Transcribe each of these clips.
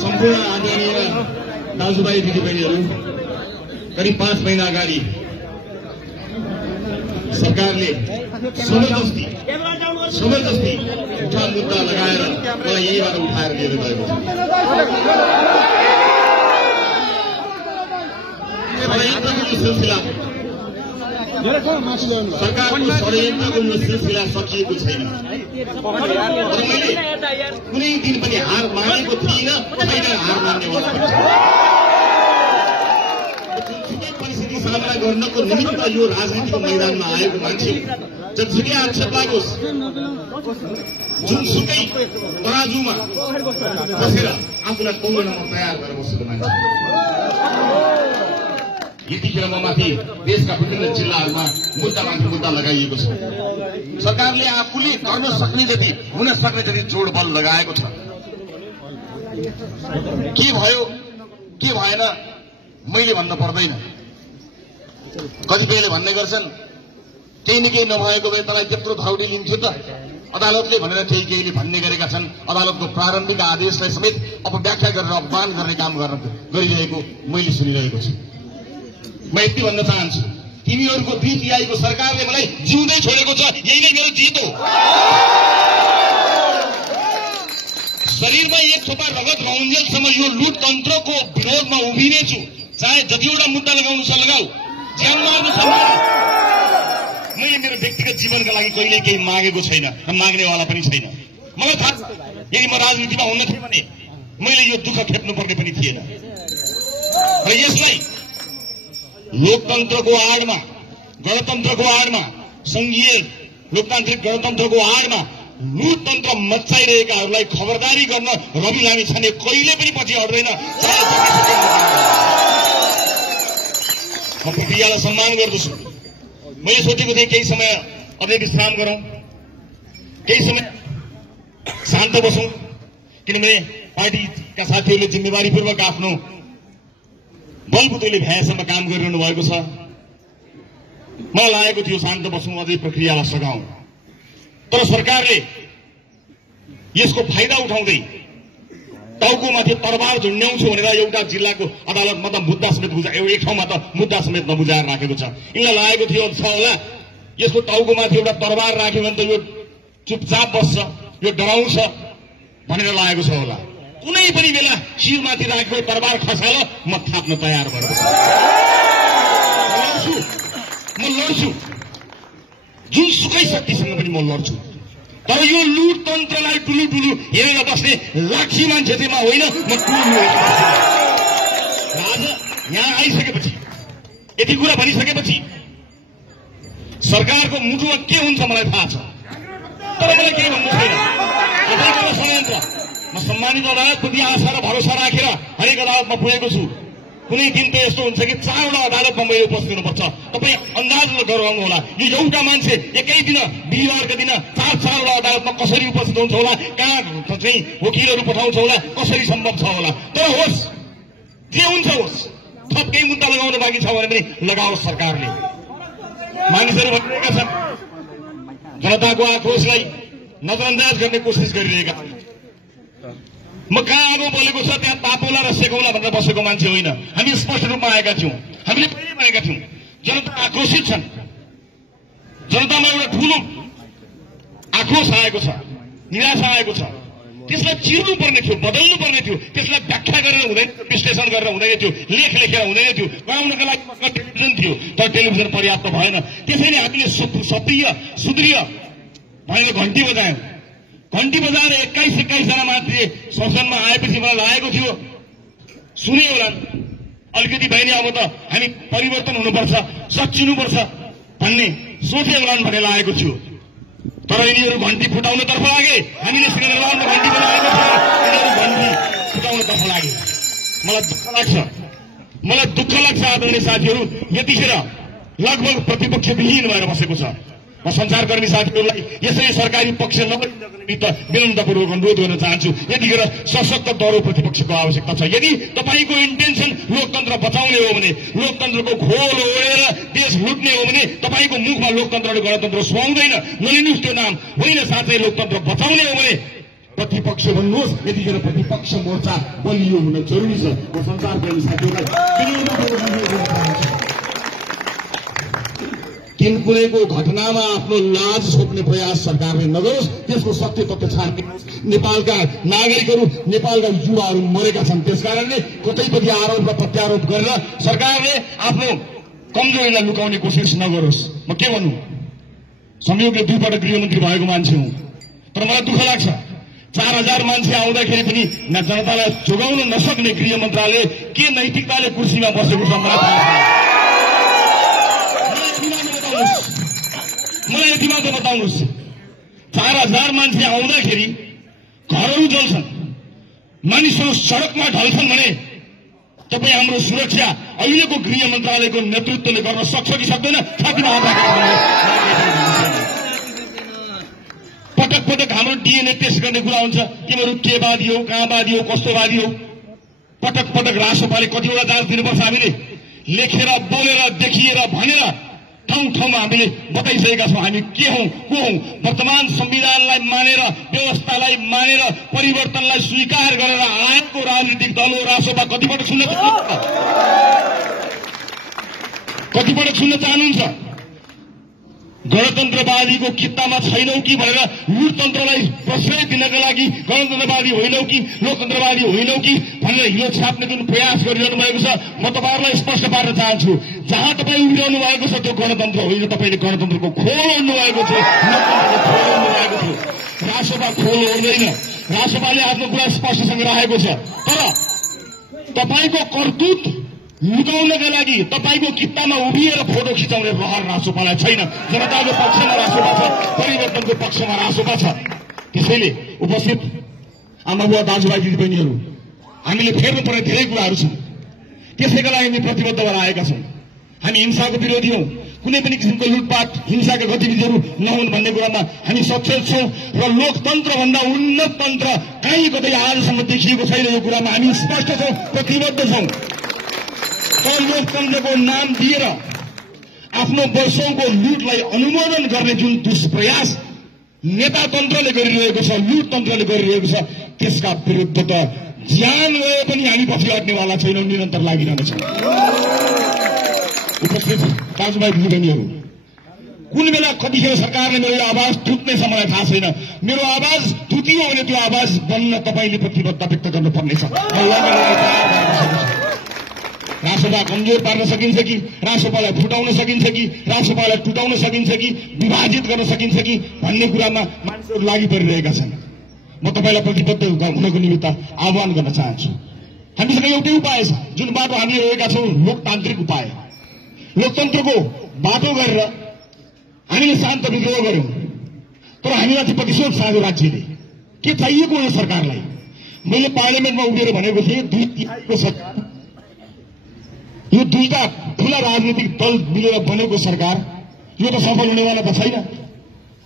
सम्पूर्ण आदरणीय दाजुभाइ दिदीबहिनीहरू, करिब 5 महिना अगाडि सरकारले जबरजस्ती झुटा मुद्दा लगाएर मलाई यहीँबाट उठाएर लिएर गएको छ। सरकारको षड्यन्त्रको यो सिलसिला सकिएको छैन। मैले कुनै दिन पनि हार मानेको थिइनँ, छैन हार मान्नेवाला। जुनसुकै परिस्थिति सामना गर्नको निमित्त यो राजनीतिको मैदानमा आएको मान्छे जतिसुकै आक्षेप लागोस्, जुनसुकै तराजुमा बसेर आफूलाई पौड्नमा तयार गरेर बसेको मान्छे। यतिखेर म माथि देशका विभिन्न जिल्लाहरूमा मुद्दामाथि मुद्दा लगाइएको छ। सरकारले आफूले गर्न सक्ने जति, हुन सक्ने जति जोड बल लगाएको छ। के भयो के भएन मैले भन्न पर्दैन। कतिपयले भन्ने गर्छन् केही न केही नभएको भए तपाईँ त्यत्रो धाउडी लिन्थ्यो त, अदालतले भनेर केहीले भन्ने गरेका छन्। अदालतको प्रारम्भिक आदेशलाई समेत अपव्याख्या गरेर अपमान गर्ने काम गरिरहेको मैले सुनिरहेको छु। म यति भन्न चाहन्छु, तिमीहरूको 2/3 सरकारले मलाई जिउँदै छोडेको छ, यही नै मेरो जित हो। शरीरमा एक थोपा रगत रहन्जेलसम्म यो लुट तन्त्रको विरोधमा उभिनेछु। चाहे जतिवटा मुद्दा लगाउनु छ लगाऊ, ज्यान मार्नु छ। मैले मेरो व्यक्तिगत जीवनका लागि कहिल्यै केही मागेको छैन, माग्नेवाला पनि छैन। मलाई थाहा छ यदि म राजनीतिमा हुन थिएँ भने मैले यो दुःख खेप्नुपर्ने पनि थिएन। र यसलाई लोकतन्त्रको आडमा, गणतन्त्रको आडमा, संघीय लोकतान्त्रिक गणतन्त्रको आडमा लुटतन्त्र मच्चाइरहेकाहरूलाई खबरदारी गर्न रवि लामी छाने कहिले पनि पछि हट्दैन। म प्रक्रियालाई सम्मान गर्दछु। मैले सोचेको थिएँ केही समय अझै विश्राम गरौं, केही समय शान्त बसौं, किनभने पार्टीका साथीहरूले जिम्मेवारीपूर्वक आफ्नो बलबुतोले भ्याएसम्म काम गरिरहनु भएको छ। मलाई लागेको थियो शान्त बसौं, अझै प्रक्रियालाई सघाउँ। तर सरकारले यसको फाइदा उठाउँदै टाउकोमाथि तरबार झुन्ड्याउँछु भनेर एउटा जिल्लाको अदालतमा त मुद्दा समेत एक ठाउँमा त मुद्दा समेत नबुझाएर राखेको छ। यिनलाई लागेको थियो होला यसको टाउकोमाथि एउटा तरबार राख्यो भने त यो चुपचाप बस्छ, यो डराउँछ भनेर लागेको छ होला। कुनै पनि बेला शिरमाथि राखेको तरबार खसाल म थाप्न तयार भएको छु। म लड्छु, जुनसुकै शक्तिसँग पनि म लड्छु। तर यो लुटतन्त्रलाई टुलु टुलु हेरेर बस्ने लाठी मान्छे चाहिँ म होइन। म टुलु आज यहाँ आइसकेपछि यति कुरा भनिसकेपछि सरकारको मुटुमा के हुन्छ मलाई थाहा छ, तर मलाई केही भन्नु छैन। अदालतको षड्यन्त्र, म सम्मानित अदालतप्रति आशा र भरोसा राखेर हरेक अदालतमा पुगेको छु। कुनै दिन त यस्तो हुन्छ कि 4वटा अदालतमा मैले उपस्थित हुनुपर्छ। तपाईँ अन्दाज गराउनु होला यो एउटा मान्छे एकै दिन बिहिबारका दिन 4-4वटा अदालतमा कसरी उपस्थित हुन्छ होला, कहाँ चाहिँ वकिलहरू पठाउँछ होला, कसरी सम्भव छ होला। तर होस्, जे हुन्छ होस्, थप केही मुद्दा लगाउन बाँकी छ भने पनि लगाओस् सरकारले। मानिसहरू भनिरहेका छन् जनताको आक्रोशलाई नजरअन्दाज गर्ने कोसिस गरिरहेका छन्। म कहाँ आगो बोलेको छ त्यहाँ तापौला र सेकौला भनेर बसेको मान्छे होइन। हामी स्पष्ट रूपमा आएका थियौं, हामीले पहिले भनेका थियौं जनता आक्रोशित छन्, जनतामा एउटा ठूलो आक्रोश आएको छ, निराशा आएको छ। त्यसलाई चिर्नु पर्ने थियो, बदल्नु पर्ने थियो। त्यसलाई व्याख्या गरेर हुँदैन, विश्लेषण गरेर हुँदैन थियो, लेख लेखेर हुँदैन थियो। गराउनका लागि टेलिभिजन थियो, तर टेलिभिजन पर्याप्त भएन। त्यसैले हामीले सक्रिय सुदृढ भनेर घण्टी बजायौं। घण्टी बजाएर 21 जना मान्छे संसदमा आएपछि मलाई लागेको थियो सुने होला अलिकति बहिनी अब त हामी परिवर्तन हुनुपर्छ, सच्चिनुपर्छ भन्ने सोचे होला भन्ने लागेको थियो। तर यिनीहरू घण्टी फुटाउनतर्फ लागे, हामीले सिंहदरबारमा घण्टी बजाएको थियो, यिनीहरू घण्टी फुटाउनतर्फ लागे। मलाई दुःख लाग्छ आदरणीय साथीहरू, यतिखेर लगभग प्रतिपक्ष विहीन भएर बसेको छ। म संचारकर्मी साथीहरूलाई यसरी सरकारी पक्ष नबनिने त विनम्रतापूर्वक अनुरोध गर्न चाहन्छु। यतिखेर सशक्त दह्रो प्रतिपक्षको आवश्यकता छ। यदि तपाईँको इन्टेन्सन लोकतन्त्र बचाउने हो भने, लोकतन्त्रको घोल ओढेर देश लुट्ने हो भने तपाईँको मुखमा लोकतन्त्र र गणतन्त्र सुहाउँदैन। नलिनुहोस् त्यो नाम होइन। साथै लोकतन्त्र बचाउने हो भने प्रतिपक्ष भन्नुहोस्, यतिखेर प्रतिपक्ष मोर्चा बलियो हुन जरुरी छ। म संसारप्रेमी साथीहरूलाई कुनैको घटनामा आफ्नो लाज छोप्ने प्रयास सरकारले नगरोस्, त्यसको सत्य तथ्य छानबिन। नेपालका नागरिकहरू, नेपालका युवाहरू मरेका छन्। त्यसकारणले कतैपट्टि आरोप र प्रत्यारोप गरेर सरकारले आफ्नो कमजोरीलाई लुकाउने कोसिस नगरोस्। म के भन्नु, संयोगले 2 पटक गृहमन्त्री भएको मान्छे हुँ, तर मलाई दुःख लाग्छ 4000 मान्छे आउँदाखेरि पनि जनतालाई जोगाउन नसक्ने गृह मन्त्रालय के नैतिकताले कुर्सीमा बसेको छ मलाई थाहा छैन। मलाई यति मात्र बताउनुहोस्, 4000 मान्छे आउँदाखेरि घरहरू जल्छन्, मानिसहरू सड़कमा ढल्छन् भने तपाईँ हाम्रो सुरक्षा अहिलेको गृह मन्त्रालयको नेतृत्वले गर्न सक्छ कि सक्दैन? छातीमा हात राखेर पटक पटक हाम्रो डीएनए टेस्ट गर्ने कुरा हुन्छ, तिमीहरू के वादी हो, कहाँ वादी हो, कस्तो वादी हो। पटक पटक राष्ट्रपाले कतिवटा जाँच दिनुपर्छ। हामीले लेखेर, बोलेर, देखिएर, भनेर ठाउँ ठाउँमा हामीले बताइसकेका छौँ हामी के हौं, को हौं। वर्तमान संविधानलाई मानेर, व्यवस्थालाई मानेर, परिवर्तनलाई स्वीकार गरेर आएको राजनीतिक दल हो रासोपा। कतिपटक सुन्न चाहनुहुन्छ? गणतन्त्रवादीको कित्तामा छैनौ कि भनेर लुटतन्त्रलाई प्रश्रय दिनका लागि गणतन्त्रवादी होइनौ कि लोकतन्त्रवादी होइनौ कि भनेर हिलो छाप्ने जुन प्रयास गरिरहनु भएको छ, म तपाईँहरूलाई स्पष्ट पार्न चाहन्छु। जहाँ तपाईँ उभिरहनु भएको छ त्यो गणतन्त्र होइन, तपाईँले गणतन्त्रको खोल ओढ्नु भएको छ, लोकतन्त्रको खोल ओढ्नु भएको छ। रासोपा खोल ओढ्दैन। रासोपाले आफ्नो कुरा स्पष्टसँग राखेको छ। तर तपाईँको करतुत लुकाउनका लागि तपाईँको कित्तामा उभिएर फोटो खिचाउने रहर रासोपालाई छैन। जनताको पक्षमा रासोपा छ, परिवर्तनको पक्षमा रासोपा छ। त्यसैले उपस्थित आमाबुवा, दाजुभाइ, दिदीबहिनीहरू, हामीले फेर्नुपर्ने धेरै कुराहरू छन्। त्यसैका लागि हामी प्रतिबद्ध भएर आएका छौँ। हामी हिंसाको विरोधी हौं। कुनै पनि किसिमको लुटपाट, हिंसाका गतिविधिहरू नहुन् भन्ने कुरामा हामी सचेत छौं र लोकतन्त्रभन्दा उन्नत तन्त्र कहीँ कतै आजसम्म देखिएको छैन। यो कुरामा हामी स्पष्ट छौं, प्रतिबद्ध छौं। तर लोकतन्त्रको नाम दिएर आफ्नो वर्षौंको लुटलाई अनुमोदन गर्ने जुन दुष्प्रयास नेतातन्त्रले गरिरहेको छ, लुटतन्त्रले गरिरहेको छ, त्यसका विरुद्ध त ज्यान गए पनि हामी पछि हट्नेवाला छैनौं, निरन्तर लागिरहनेछौँ। उपस्थित दाजुभाइ, दिदीबहिनीहरू, कुन बेला कतिखेर सरकारले मेरो आवाज थुत्नेछ मलाई थाहा छैन। मेरो आवाज थुतियो भने त्यो आवाज बन्न तपाईँले प्रतिबद्धता व्यक्त गर्नुपर्नेछ। रासोपा कमजोर पार्न सकिन्छ कि, रासोपालाई फुटाउन सकिन्छ कि, रासोपालाई टुटाउन सकिन्छ कि, विभाजित गर्न सकिन्छ कि भन्ने कुरामा मानिसहरू लागि परिरहेका छन्। म तपाईँलाई प्रतिबद्ध हुनको निमित्त आह्वान गर्न चाहन्छु। हामीसँग एउटै उपाय छ, जुन बाटो हामी रहेका छौं, लोकतान्त्रिक उपाय। लोकतन्त्रको बाटो गरेर हामीले शान्त विद्रोह गर्यौं, तर हामीमाथि प्रतिशोध साँझो राज्यले के चाहिएको हो सरकारलाई। मैले पार्लियामेन्टमा उभिएर भनेको थिएँ, 2/3 सरकार, यो दुईटा ठूला राजनीतिक दल मिलेर बनेको सरकार, यो त सफल हुनेवाला त छैन।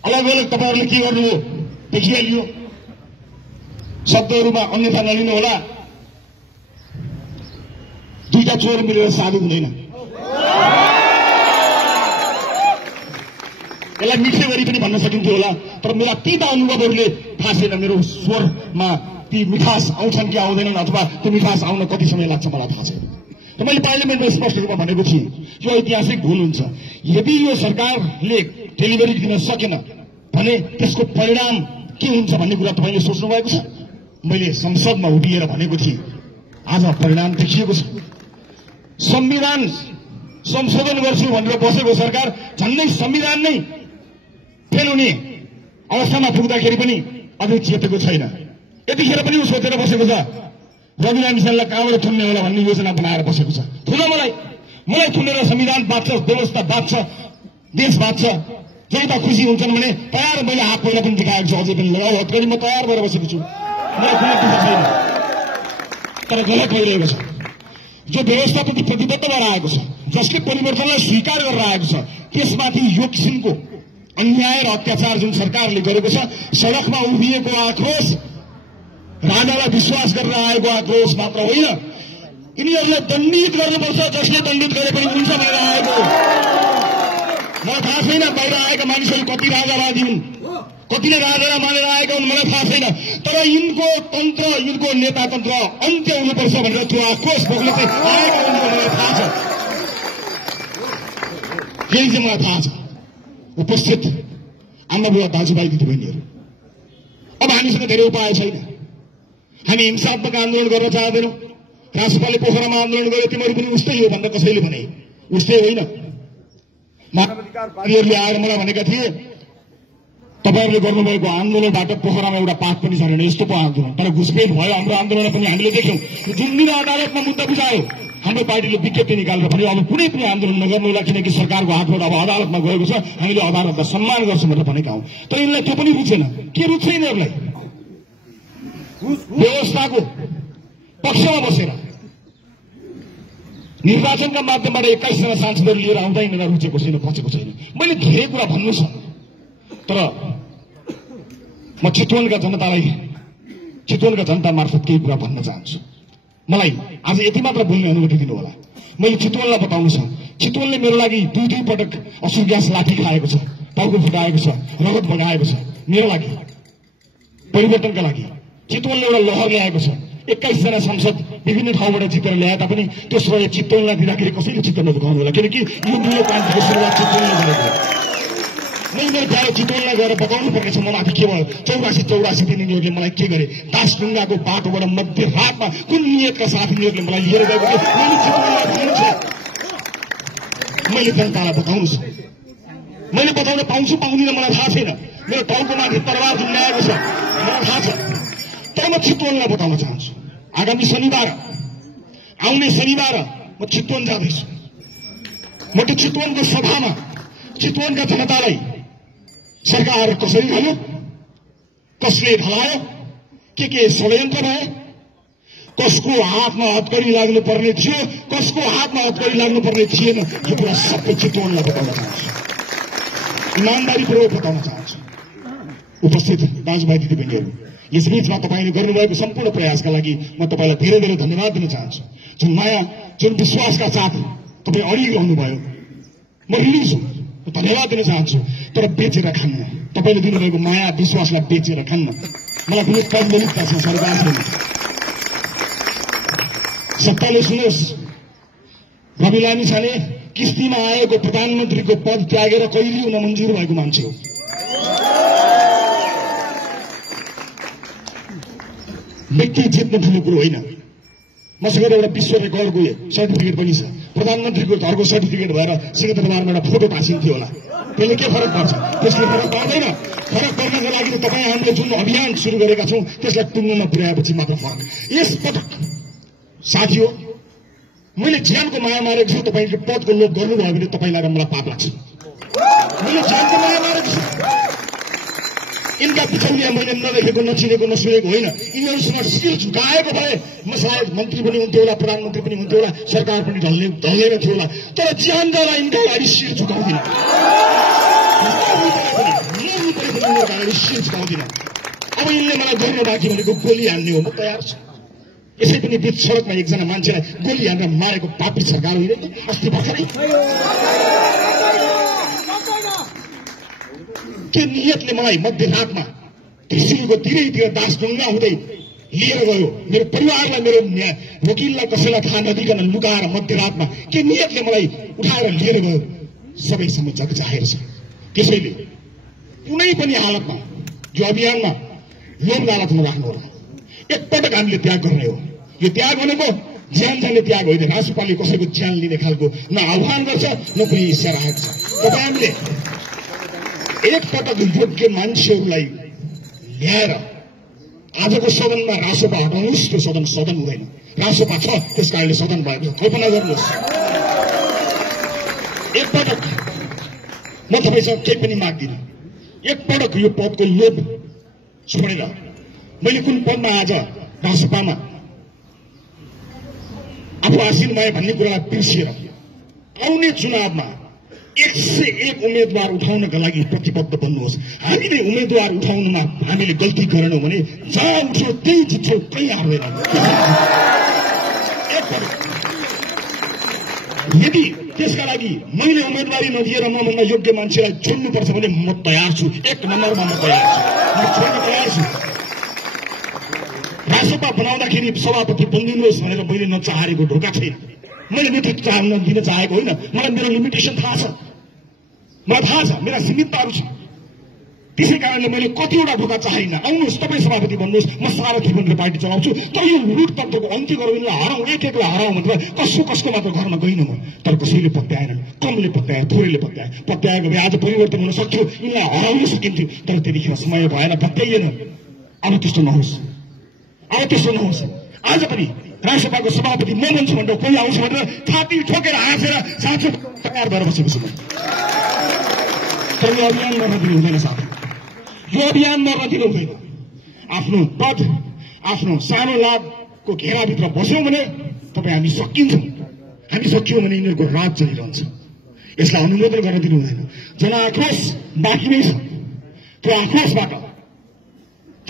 अलग अलग तपाईहरूले के गर्नुभयो देखिहालियो। शब्दहरूमा अन्यथा नलिनु होला। दुईटा चोर मिलेर साधु हुँदैन। यसलाई मिठे गरी पनि भन्न सकिन्थ्यो होला, तर मेरा तीता अनुभवहरूले थाहा छैन मेरो स्वरमा ती मिठास आउँछन् कि आउँदैनन्, अथवा त्यो मिठास आउन कति समय लाग्छ मलाई थाहा छैन। मैले पार्लियामेन्टमा स्पष्ट रूपमा भनेको थिएँ, यो ऐतिहासिक भूल हुन्छ। यदि यो सरकारले डेलिभरी दिन सकेन भने त्यसको परिणाम के हुन्छ भन्ने कुरा तपाईँले सोच्नु भएको छ। मैले संसदमा उभिएर भनेको थिएँ, आज परिणाम देखिएको छ। संविधान संशोधन गर्छु भनेर बसेको सरकार झन्डै संविधान नै फेल हुने अवस्थामा पुग्दाखेरि पनि अझै चेतेको छैन। यतिखेर पनि ऊ सोचेर बसेको छ रविना मिसनलाई कहाँबाट थुन्ने होला भन्ने योजना बनाएर बसेको छ। थुन मलाई थुनेर संविधान बाँच्छ, व्यवस्था बाँच्छ, देश बाँच्छ, जनता खुसी हुन्छन् भने तयार। मैले हात पहिला पनि देखाएको छु, अझै पनि लगाऊ हत्करी म तयार भएर बसेको छु। मलाई कुनै दुःख छैन, तर गलत भइरहेको छ। जो व्यवस्थाप्रति प्रतिबद्ध भएर आएको छ, जसले परिवर्तनलाई स्वीकार गरेर आएको छ, त्यसमाथि यो किसिमको अन्याय र अत्याचार जुन सरकारले गरेको छ, सड़कमा उभिएको आक्रोश, राजालाई विश्वास गरेर आएको आक्रोश मात्र होइन, यिनीहरूलाई दण्डित गर्नुपर्छ। जसले दण्डित गरे पनि हुन्छ भनेर आएको। मलाई थाहा छैन बाहिर आएका मानिसहरू कति राजावादी हुन्, कतिले राजा मानेर आएका हुन् मलाई थाहा छैन, तर यिनको तन्त्र, यिनको नेता तन्त्र अन्त्य हुनुपर्छ भनेर त्यो आक्रोश बोक्न चाहिँ आएका हुन् मलाई थाहा छ। यही चाहिँ मलाई थाहा छ। उपस्थित आमा बुवा दाजुभाइ दिदीबहिनीहरू, अब हामीसँग धेरै उपाय छैन। हामी हिंसात्मक आन्दोलन गर्न चाहँदैनौँ। राष्ट्रपालले पोखरामा आन्दोलन गरे, तिमीहरू पनि उस्तै हो भनेर कसैले भने, उस्तै होइन। मानवाधिकार पार्टीहरूले आएर मलाई भनेका थिए तपाईहरूले गर्नुभएको आन्दोलनबाट पोखरामा एउटा पाठ पनि छैन, यस्तो पो आन्दोलन। तर घुसपेट भयो हाम्रो आन्दोलन पनि हामीले देख्यौं। जुन दिन अदालतमा मुद्दा बुझायो हाम्रो पार्टीले विज्ञप्ति निकालेर भन्यो अब कुनै पनि आन्दोलन नगर्नुहोला, किनकि सरकारको हातबाट अब अदालतमा गएको छ, हामीले अदालतलाई सम्मान गर्छौं भनेर भनेका हौं। तर यिनलाई त्यो पनि रुचेन। के रुच्छ यिनीहरूलाई? व्यवस्थाको पक्षमा बसेर निर्वाचनका माध्यमबाट 21 जना सांसदहरू लिएर आउँदा यिनीहरूलाई रुचेको छैन, पचेको छैन। मैले धेरै कुरा भन्नु छ, तर म चितवनका जनता मार्फत केही कुरा भन्न चाहन्छु। मलाई आज यति मात्र बोल्ने अनुमति दिनु होला। मैले चितवनलाई बताउनु छ, चितवनले मेरो लागि दुई पटक असुर ग्यास लाठी खाएको छ, टाउको फुटाएको छ, रगत बगाएको छ। मेरो लागि परिवर्तनका लागि चितवनले एउटा लहर ल्याएको छ। 21 जना सांसद विभिन्न ठाउँबाट जितेर ल्याए तापनि त्यो श्रेय चितवनलाई दिँदाखेरि कसैले चित्त नदुखाउनु होला, किनकि यो न्यू क्रान्तिको सुरुवात चितवनले गरेको हो। मैले गएर चितवनलाई गएर बताउनु पर्नेछ ममाथि के भयो। 84 दिन यिनीहरूले मलाई के गरे? दासढुङ्गाको बाटोबाट मध्यरातमा कुन नियतका साथ यिनीहरूले मलाई लिएर गएको थियो मैले चितवनलाई भन्नु छ। मैले जनतालाई बताउनु छ। मैले बताउन पाउँछु पाउँदिन मलाई थाहा छैन। मेरो टाउको माथि तरवार झुन्डाएको छ मलाई थाहा छ। तर म चितवनलाई बताउन चाहन्छु, आगामी शनिबार, आउने शनिबार म चितवन जाँदैछु। म त्यो चितवनको सभामा चितवनका जनतालाई सरकार कसरी ढल्यो, कसले ढलायो, के षड्यन्त्र भयो, कसको हातमा हतकडी लाग्नु पर्ने थियो, कसको हातमा हतकडी लाग्नु पर्ने थिएन, यो कुरा सबै चितवनलाई बताउन चाहन्छु, इमानदारीपूर्वक बताउन चाहन्छु। उपस्थित दाजुभाइ दिदीबहिनीहरू, यसबीचमा तपाईँले गर्नुभएको सम्पूर्ण प्रयासका लागि म तपाईँलाई धेरै धेरै धन्यवाद दिन चाहन्छु। जुन माया, जुन विश्वासका साथ तपाईँ अडिरहनु भयो, म ऋणी छु, धन्यवाद दिन चाहन्छु। तर बेचेर खान्न, तपाईँले दिनुभएको माया विश्वासलाई बेचेर खान्न। मलाई कुनै पदललितता छ, सरकार छैन। सत्ताले सुनोस्, रवि लामिछाने किस्तीमा आएको प्रधानमन्त्रीको पद त्यागेर कहिले हुन मन्जुर भएको मान्छे हो। व्यक्ति जित्नु ठुलो कुरो होइन। मसँग एउटा विश्व रेकर्डको सर्टिफिकेट पनि छ। प्रधानमन्त्रीको घरको सर्टिफिकेट भएर सिंहदरबारमा एउटा फोटो टाँसिन्थ्यो होला। त्यसले के फरक पर्छ? त्यसले फरक पर्दैन। फरक पर्नको लागि तपाईँ हामीले जुन अभियान सुरु गरेका छौं त्यसलाई टुङ्गोमा पुर्याएपछि मात्र फरक। यस पटक साथी हो, मैले ज्यानको माया मारेको छु। तपाईँले पदको लोभ गर्नुभयो भने तपाईँलाई र मलाई पाप लाग्छ। मैले ज्यानको माया मारेको छु। यिनका बिचौलिया मैले नदेखेको, नचिनेको, नसुनेको होइन। यिनीहरूसँग शिर झुकाएको भए म सायद मन्त्री पनि हुन्थ्यो होला, प्रधानमन्त्री पनि हुन्थ्यो होला, सरकार पनि ढल्दैन थियो होला। तर ज्यानका यिनका अगाडि शिर झुकाउँदिन, शिर झुकाउँदिन। अब यिनले मलाई गर्न बाँकी भनेको गोली हान्ने हो, म तयार छु। यसै पनि बीच सडकमा एकजना मान्छेलाई गोली हानेर मारेको पापी सरकार होइन अस्ति भर्खरै? के नियतले मलाई मध्यरातमा त्रिशुलको तिरैतिर दासढुङ्गा हुँदै लिएर गयो? मेरो परिवारलाई, मेरो वकिललाई कसैलाई थाहा नदिकन लुकाएर मध्यरातमा के नियतले मलाई उठाएर लिएर गयो? सबैसँग जग जाहेर छ। त्यसैले कुनै पनि हालतमा यो अभियानमा लोभ लालचमा राख्नु होला। एकपटक हामीले त्याग गर्ने हो। यो त्याग भनेको ज्यान जाने त्याग होइन। राष्ट्रपालले कसैको ज्यान लिने खालको न आह्वान गर्छ न कुनै इसारा छ। तपाईहरुले एकपटक योग्य मान्छेहरूलाई ल्याएर आजको सदनमा रासोपा हटाउनुहोस्। त्यो सदन हुँदैन। रासोपा छ, त्यस कारणले सदन भएको छ। कल्पना गर्नुहोस्, एकपटक म तपाईसँग केही पनि माग्दिन। एकपटक यो पदको लोभ छोडेर मैले कुन पदमा आज रासोपामा आफू आसीन भए भन्ने कुरालाई बिर्सिएर आउने चुनावमा 101 उम्मेद्वार उठाउनका लागि प्रतिबद्ध बन्नुहोस्। हामीले उम्मेद्वार उठाउनुमा हामीले गल्ती गरेनौं भने जहाँ उठ्यो त्यही जित्छौं, कहीँ हार्दैन। यदि त्यसका लागि मैले उम्मेदवारी नदिएर मभन्दा योग्य मान्छेलाई छोड्नुपर्छ भने म तयार छु। 1 नम्बरमा म तयार छु, म छोड्न तयार छु। राजसभा बनाउँदाखेरि सभापति बनिदिनुहोस् भनेर मैले नचाहेको ढोका छैन। मैले नेतृत्व दिन चाहेको होइन। मलाई मेरो लिमिटेसन थाहा छ, मलाई थाहा छ, मेरा सीमितताहरू छ। त्यसै कारणले मैले कतिवटा ढोका चाहेन। आउनुहोस् तपाईँ सभापति बन्नुहोस्, म सारथी बनेर पार्टी चलाउँछु। तर यो लुट तन्त्रको अन्त्य गरौँ, यिनलाई हराउँ, एक-एकलाई हराउँ भनेर कसको मात्र गर्न गइनँ म। तर कसैले पत्याएनन्, कमले पत्याए, थोरैले पत्याएको भए आज परिवर्तन हुन सक्थ्यो, यिनलाई हराउन सकिन्थ्यो। तर त्यतिखेर समय भएन, पत्याइएन। अब त्यस्तो नहोस्, अब त्यस्तो नहोस्। आज पनि राष्ट्रसभाको सभापति म बन्छु भनेर कोही आउँछ भनेर छाती ठोकेर हाँसेर साँचो तयार भएर बसेको छु। तर यो अभियान गर्न दिनु हुँदैन साथी, यो अभियान गर्न दिनु हुँदैन। आफ्नो पद, आफ्नो सानो लाभको घेराभित्र बस्यौँ भने तपाईँ हामी सकिन्छौँ। हामी सकियौँ भने यिनीहरूको राज चलिरहन्छ। यसलाई अनुमोदन गर्न दिनु हुँदैन। जनआक्रोश बाँकी नै छ। त्यो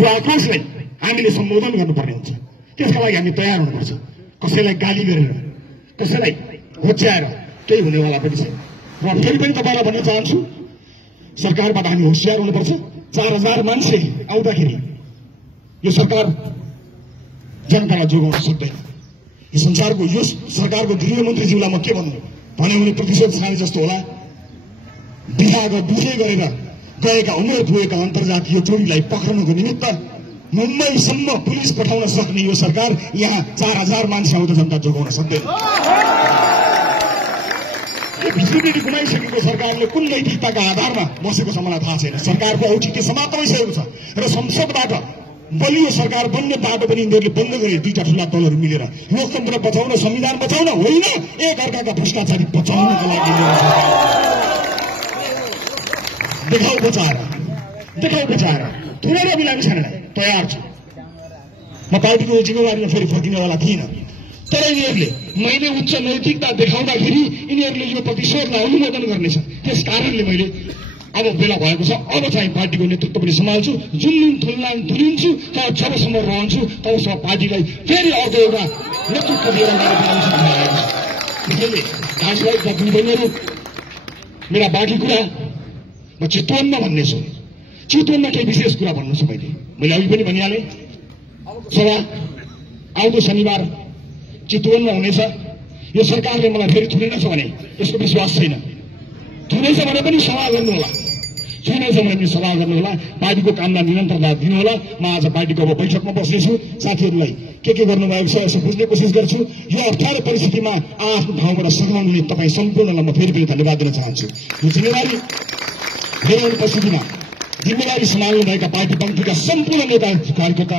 आक्रोशलाई हामीले सम्बोधन गर्नुपर्ने हुन्छ। त्यसका लागि हामी तयार हुनुपर्छ। कसैलाई गाली गरेर, कसैलाई होच्याएर केही हुनेवाला पनि छैन। र फेरि पनि तपाईँलाई भन्न चाहन्छु, सरकारबाट हामी होसियार हुनुपर्छ। 4000 मान्छे आउँदाखेरि यो सरकार जनतालाई जोगाउन सक्दैन। यो सरकारको गृहमन्त्रीज्यूलाई म के भन्नु भन्यो भने प्रतिशोध खाने जस्तो होला। विवाह बुझै गरेर गएका उमेर पुगेका अन्तर्जातीय टोलीलाई पक्रनको निमित्त मुम्बईसम्म पुलिस पठाउन सक्ने यो सरकार यहाँ 4000 मान्छे आउँदा जनता जोगाउन सक्दैन। भिजिबिलिटी गुमाइसकेको सरकारले कुन नैतिकताका आधारमा बसेको छ मलाई थाहा छैन। सरकारको औचित्य समाप्त भइसकेको छ र संसदबाट बलियो सरकार बन्ने बाटो पनि यिनीहरूले बन्द गरे। 2टा ठूला दलहरू मिलेर लोकतन्त्र बचाउन, संविधान बचाउन होइन, एक अर्काका भ्रष्टाचारी बचाउनको लागि देखाउ बचाएर थोरै बिलामी छैन। तयार छु, म पार्टीको जिम्मेवारीमा फेरि फर्किनेवाला थिइनँ। तर यिनीहरूले मैले उच्च नैतिकता देखाउँदाखेरि यिनीहरूले यो प्रतिशोधलाई अनुमोदन गर्नेछ। त्यस कारणले मैले अब बेला भएको छ, अब चाहिँ पार्टीको नेतृत्व पनि सम्हाल्छु। जुन दिन धुलिन्छु तर जबसम्म रहन्छु तबसम्म पार्टीलाई फेरि अर्को एउटा नेतृत्व दिएर त्यसैले दाजुभाइ दिदीबहिनीहरू, मेरा बाँकी कुरा म चितवनमा भन्ने छु। चितवनमा केही विशेष कुरा भन्नु छ। मैले अघि पनि भनिहालेँ, सभा आउँदो शनिबार चितवनमा हुनेछ। यो सरकारले मलाई फेरि थुनेछ भने यसको विश्वास छैन। थुनेछ भने पनि सभा गर्नुहोला, छुनेछ भने पनि सभा गर्नुहोला। पार्टीको काममा निरन्तरता दिनुहोला। म आज पार्टीको अब बैठकमा बस्नेछु। साथीहरूलाई के गर्नुभएको छ यसो बुझ्ने कोसिस गर्छु। यो अप्ठ्यारो परिस्थितिमा आफ्नो ठाउँबाट सघाउने तपाईँ सम्पूर्णलाई म फेरि पनि धन्यवाद दिन चाहन्छु। यो जिम्मेवारी मेरो उपस्थितिमा जिम्मेवारी सम्हाल्नुभएका पार्टी पङ्क्तिका सम्पूर्ण नेता कार्यकर्ता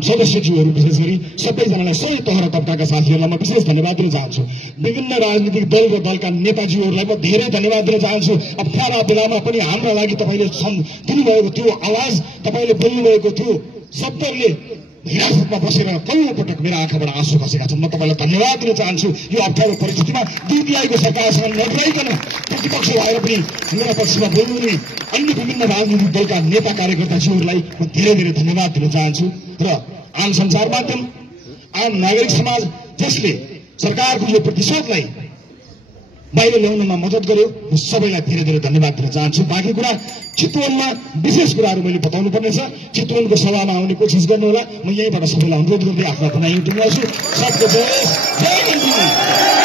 सदस्यज्यूहरू विशेष गरी सबैजनालाई, सबै तह र तबकाका साथीहरूलाई म विशेष धन्यवाद दिन चाहन्छु। विभिन्न राजनीतिक दल र दलका नेताजीहरूलाई म धेरै धन्यवाद दिन चाहन्छु। अप्ठ्यारा बेलामा पनि हाम्रा लागि तपाईँले दिनुभएको त्यो आवाज, तपाईँले बोल्नुभएको त्यो शब्दहरूले हिरासतमा बसेर कयौं पटक मेरा आँखाबाट आँसु खसेका छन्। म तपाईँलाई धन्यवाद दिन चाहन्छु। यो अप्ठ्यारो परिस्थितिमा DPI-को सरकारसँग नडराइकन प्रतिपक्ष भएर पनि मेरा पक्षमा बोल्नुहुने अन्य विभिन्न राजनीतिक दलका नेता कार्यकर्ताजीहरूलाई म धेरै धेरै धन्यवाद दिन चाहन्छु। र आम सञ्चार माध्यम, आम नागरिक समाज जसले सरकारको यो प्रतिशोधलाई बाहिर ल्याउनमा मद्दत गर्यो, म सबैलाई धेरै धेरै धन्यवाद दिन चाहन्छु। बाँकी कुरा चितवनमा विशेष कुराहरू मैले बताउनु पर्नेछ। चितवनको सभामा आउने कोसिस गर्नुहोला। म यहीँबाट सबैलाई अनुरोध गर्दै आफ्नो भनाइ टुङ्ग्याउँछु। सबको जय, जय